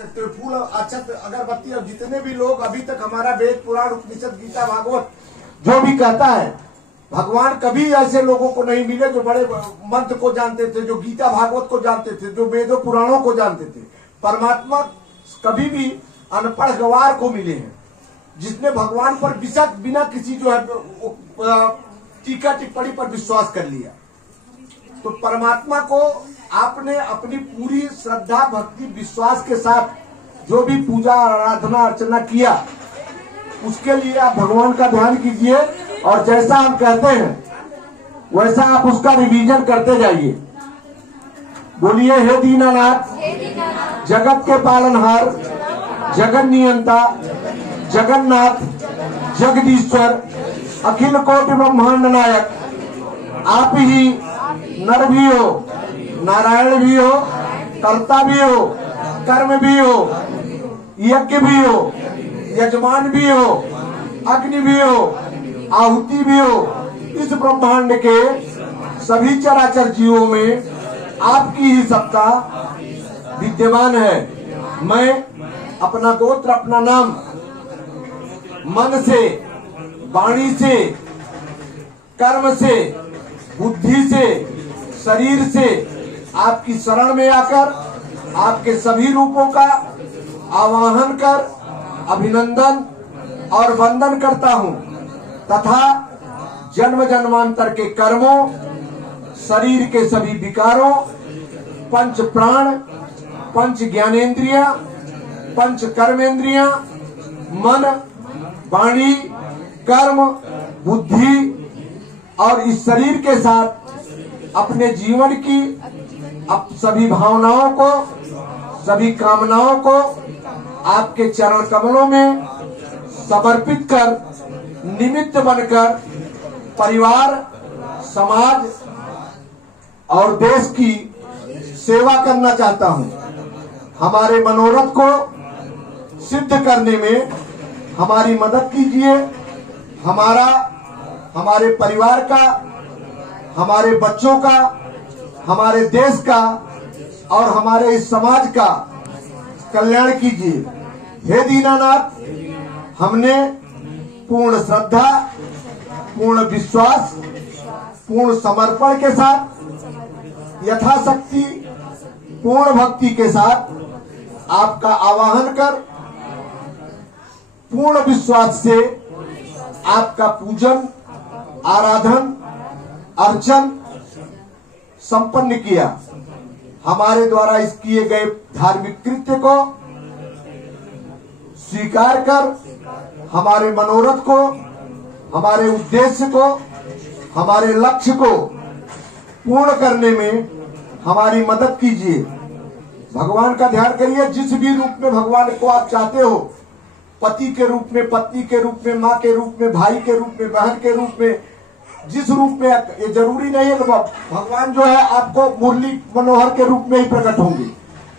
फूल अक्षत अगरबत्ती, और जितने भी लोग अभी तक हमारा वेद पुराण उपनिषद गीता भागवत जो भी कहता है, भगवान कभी ऐसे लोगों को नहीं मिले जो बड़े मंत्र को जानते थे, जो गीता भागवत को जानते थे, जो वेदों पुराणों को जानते थे। परमात्मा कभी भी अनपढ़ गवार को मिले हैं, जिसने भगवान पर बिना किसी जो है टीका टिप्पणी पर विश्वास कर लिया। तो परमात्मा को आपने अपनी पूरी श्रद्धा भक्ति विश्वास के साथ जो भी पूजा आराधना अर्चना किया, उसके लिए आप भगवान का ध्यान कीजिए, और जैसा हम कहते हैं वैसा आप उसका रिवीजन करते जाइए। बोलिए, हे दीनानाथ, जगत के पालनहार, जगन नियंता, जगन्नाथ, जगदीश्वर, अखिल कोटि ब्रह्मांड नायक, आप ही नर भी हो, नारायण भी हो, कर्ता भी हो, कर्म भी हो, यज्ञ भी हो, यजमान भी हो, अग्नि भी हो, आहुति भी हो। इस ब्रह्मांड के सभी चराचर जीवों में आपकी ही सत्ता विद्यमान है। मैं अपना गोत्र, अपना नाम मन से, वाणी से, कर्म से, बुद्धि से, शरीर से आपकी शरण में आकर आपके सभी रूपों का आवाहन कर अभिनंदन और वंदन करता हूँ, तथा जन्म जन्मांतर के कर्मों, शरीर के सभी विकारों, पंच प्राण, पंच ज्ञानेन्द्रिया, पंच कर्मेंद्रिया, मन, वाणी, कर्म, बुद्धि और इस शरीर के साथ अपने जीवन की सभी भावनाओं को, सभी कामनाओं को आपके चरण कमलों में समर्पित कर निमित्त बनकर परिवार, समाज और देश की सेवा करना चाहता हूं। हमारे मनोरथ को सिद्ध करने में हमारी मदद कीजिए। हमारे परिवार का, हमारे बच्चों का, हमारे देश का और हमारे इस समाज का कल्याण कीजिए। हे दीनानाथ, हमने पूर्ण श्रद्धा, पूर्ण विश्वास, पूर्ण समर्पण के साथ, यथाशक्ति पूर्ण भक्ति के साथ आपका आवाहन कर पूर्ण विश्वास से आपका पूजन, आराधन, अर्चन संपन्न किया। हमारे द्वारा इस किए गए धार्मिक कृत्य को स्वीकार कर हमारे मनोरथ को, हमारे उद्देश्य को, हमारे लक्ष्य को पूर्ण करने में हमारी मदद कीजिए। भगवान का ध्यान करिए। जिस भी रूप में भगवान को आप चाहते हो, पति के रूप में, पत्नी के रूप में, माँ के रूप में, भाई के रूप में, बहन के रूप में, जिस रूप में, ये जरूरी नहीं है कि भगवान जो है आपको मुरली मनोहर के रूप में ही प्रकट होंगे।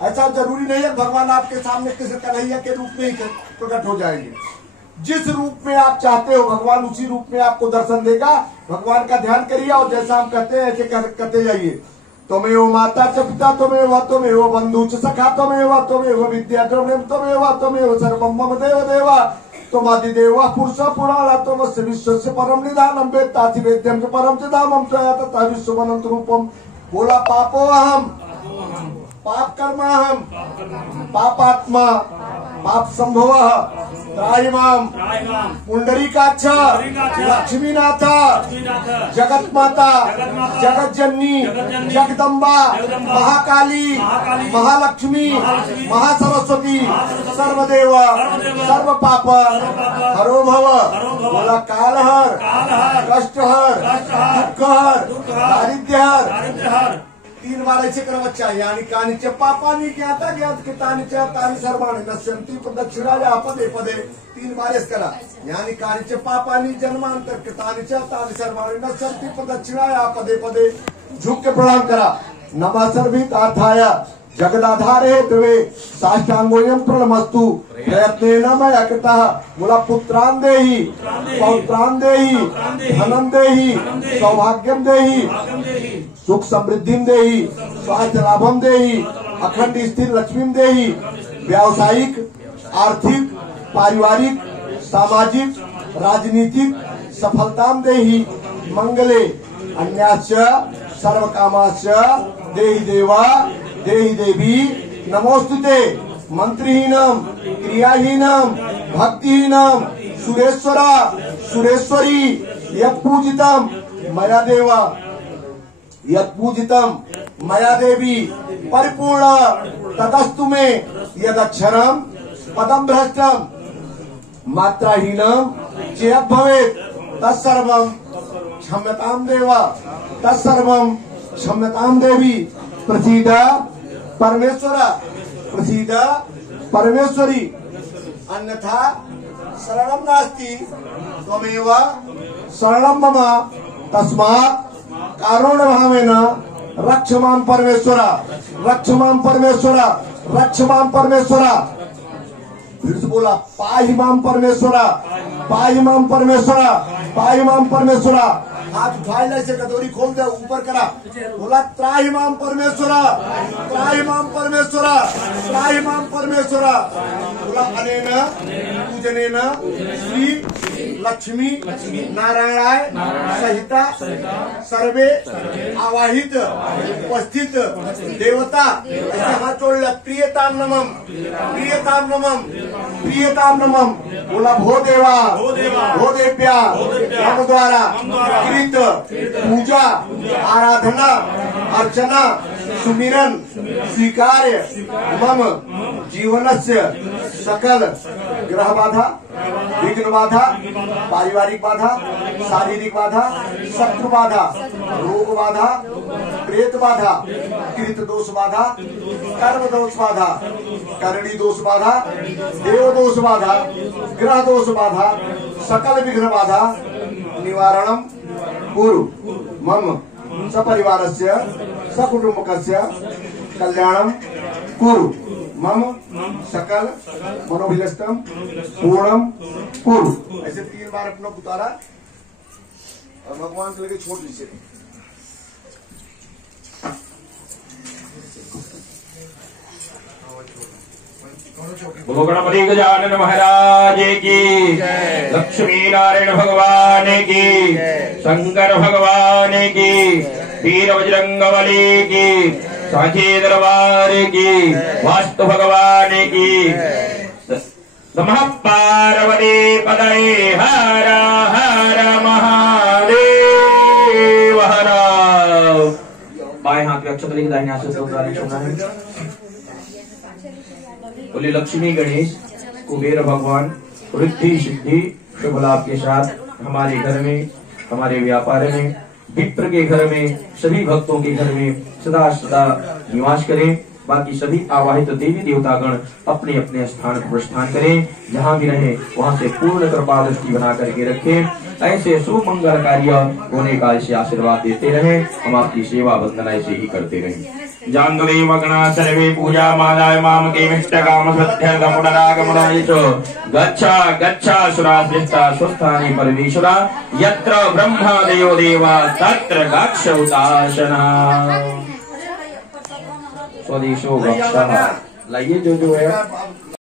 ऐसा जरूरी नहीं है भगवान आपके सामने किसी कन्हैया के रूप में ही प्रकट हो जाएंगे। जिस रूप में आप चाहते हो भगवान उसी रूप में आपको दर्शन देगा। भगवान का ध्यान करिए और जैसा हम कहते हैं ऐसे करते जाइए। त्वमेव माता च पिता त्वमेव बंधु च सखा त्वमेव विद्या त्वमेव सर्वं मम देव त्वमादिदेवः पुरुषः पुराणः त्वमस्य विश्वस्य परम निधानं वेत्तासि वेद्यं च परम च धामं त्वया तथा विश्वमनंत रूपम। बोला, पापोऽहम्, पाप कर्माहम, पापात्मा, पाप संभवः, त्राहिमाम, पुंडरीकाक्ष, लक्ष्मीनाथ, जगत माता, जगत जननी, जगदम्बा, महाकाली, महालक्ष्मी, महासरस्वती, सर्वदेव, सर्व पाप हरो भव। बोला, कालहर, कष्टहर, दुःखहर, दारिद्र्यहर। 3 बार ऐसे कर बच्चा। यानी कानि च पापानि ज्ञाता ज्ञात कृतानि च तानि सर्वाणि नश्यन्ति प्रदक्षिणाया पदे पदे। 3 बार ऐसे करा। यानी कानि च पापानि जन्मांतर कृतानि च तानि सर्वाणि नश्यन्ति प्रदक्षिणाया पदे पदे। झुक के प्रणाम करा। नमः सर्वहितार्थाय जगदाधारे हेतवे साष्टांगोऽयं प्रणमस्तु प्रयत्नेन मया कृतः। बोला, पुत्रान् देहि, पौत्रान् देहि, धनं देहि, सौभाग्यं देहि, सुख समृद्धिं देहि, स्वास्थ्य लाभं देहि, अखंड स्थिर लक्ष्मीं देहि, व्यावसायिक, आर्थिक, पारिवारिक, सामाजिक, राजनीतिक सफलतां देहि मंगले अन्याश्च सर्वकामाश्च देहि देवा देहि देवी नमोस्तुते। मंत्रहीनम क्रियाहीनम भक्तिहीनम सुरेश्वरा सुरेश्वरी यत्पूजितम मया देवा यत्पूजितम मया देवी परिपूर्ण ततस्तु मे यदक्षरम पदम भ्रष्टम मात्राहीनम चेत् भवेत् तत्सर्वं क्षम्यतां देवा तत्सर्वं क्षम्यतां देवी। प्रसीद परमेश्वरा प्रसीद परमेश्वरी अन्यथा शरणं नास्ति त्वमेव शरणं मम तस्मात् कारुण्यभावेन रक्ष मां परमेश्वरा रक्ष मां परमेश्वरा रक्ष मां परमेश्वरा। फिर से बोला पाहि मां परमेश्वरा पाहि मां परमेश्वरा पाहि मां परमेश्वरा। हाथ उठाए ऐसे कटोरी खोल दे ऊपर करा बोला त्राहि मां परमेश्वरा त्राहि मां परमेश्वरा त्राहि मां परमेश्वरा। बोला अनेन पूजनेन श्री लक्ष्मी नारायणाय सहिता सर्वे आवाहित उपस्थित देवता ऐसे हाथ जोड़ लिया प्रियताम नमम प्रियताम नमम प्रियताम नमम। बोला भो देवा भो देव्या हम द्वारा कृत पूजा आराधना अर्चना सुमिरन स्वीकार्य मम जीवनस्य सकल ग्रह बाधा विघ्न बाधा पारिवारिक बाधा शारीरिक बाधा शत्रु बाधा रोग बाधा प्रेत बाधा कृत दोष बाधा कर्म दोष बाधा करणी दोष बाधा देव दोष बाधा ग्रह दोष बाधा सकल विघ्न बाधा निवारणम कुरु मम सपरिवारस्य सकुटुंबकस्य कल्याणम कुरु मम सकल मनोभिलष्टम पूर्णम कुरु। ऐसे 3 बार अपना उतारा और भगवान से लेके छोड़ दीजिए। बोलो गणपति गजानन महाराज की, लक्ष्मी नारायण भगवान की, शंकर भगवान की, वीर बजरंगबली की, सांची दरबार की, वास्तु भगवान की। नमः पार्वती पतये हर हर महादेव हर। बाएं हाथ में अक्षत लेके दाहिने हाथ से छोड़ना है। बोले लक्ष्मी गणेश कुबेर भगवान वृद्धि सिद्धि शुभ लाभ के साथ हमारे घर में हमारे व्यापार में विप्र के घर में सभी भक्तों के घर में सदा सदा निवास करें। बाकी सभी आवाहित देवी देवतागण अपने अपने स्थान पर प्रस्थान करें। जहाँ भी रहे वहाँ से पूर्ण कृपा दृष्टि बना करके रखें। ऐसे शुभ मंगल कार्य होने का ऐसे आशीर्वाद देते रहे। हम आपकी सेवा वंदना ऐसे ही करते रहें। जानदेव गणा सर्वे पूजा मालाय माम केमिष्ट काम सत्यर्थ पुनरागमनायितो गच्छा गच्छा सुराश्रिता स्वस्थानि परमेश्वरा यत्र ब्रह्मा देवो देवा तत्र गच्छ उदासना स्वदेशो गच्छा। लाइए जो है